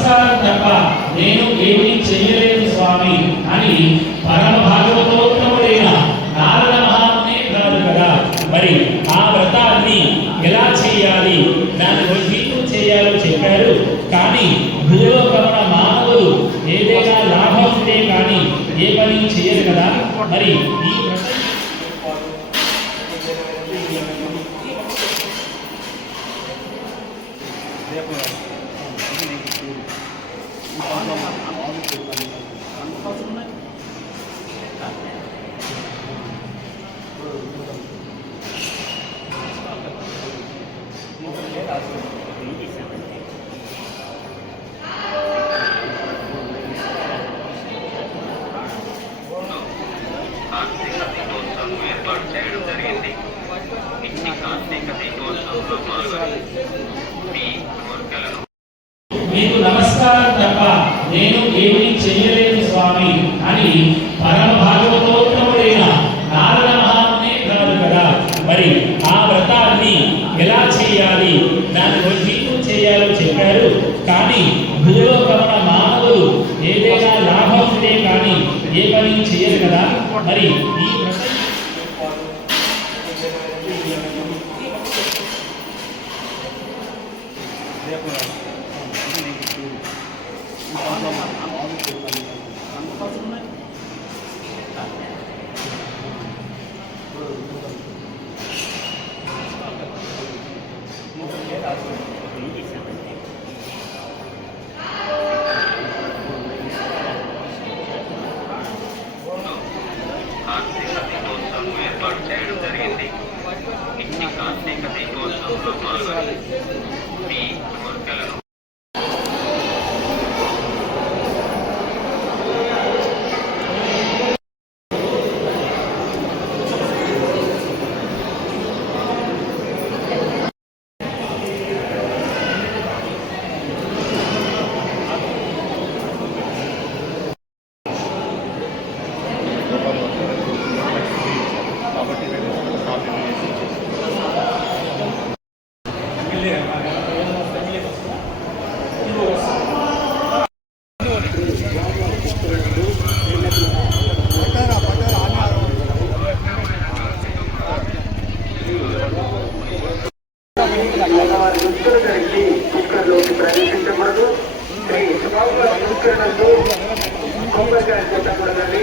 నమస్కారం తప్ప నేను ఏమీ చేయలేను స్వామి అని పరమ భాగవతోత్తముడైన నారద మహామునే అన్నాడు కదా. మరి ఆ వ్రతాన్ని ఎలా చేయాలి, దాన్ని వడ్డీతో చేయాలో చెప్పారు. కానీ భూలోకమున మానవులు ఏదైనా లాభం ఉంటే కానీ ఏ పని చేయరు కదా. మరి ఈ మీకు నమస్కారం తప్ప నేను ఏమీ చేయలేను స్వామి అని పరమ భాగవతోత్తముడైన నారద మహామునే అన్నాడు కదా. మరి ఆ వ్రతాన్ని ఎలా చేయాలి, దాన్ని వడ్డీతో చేయాలో చెప్పారు. కానీ భూలోకమున మానవులు ఏదైనా లాభం ఉంటే కానీ ఏ పని చేయరు కదా. మరి ఈ ఏర్పాటు చేయడం జరిగింది. ఇన్ని కార్తీక దీపోత్సవంలో పాల్గొని మీ కోరికలను ప్రవేశించకూడదు. శ్రీ సుభాష సంస్కరణతో కొబ్బరికాయ కొట్టకూడదండి.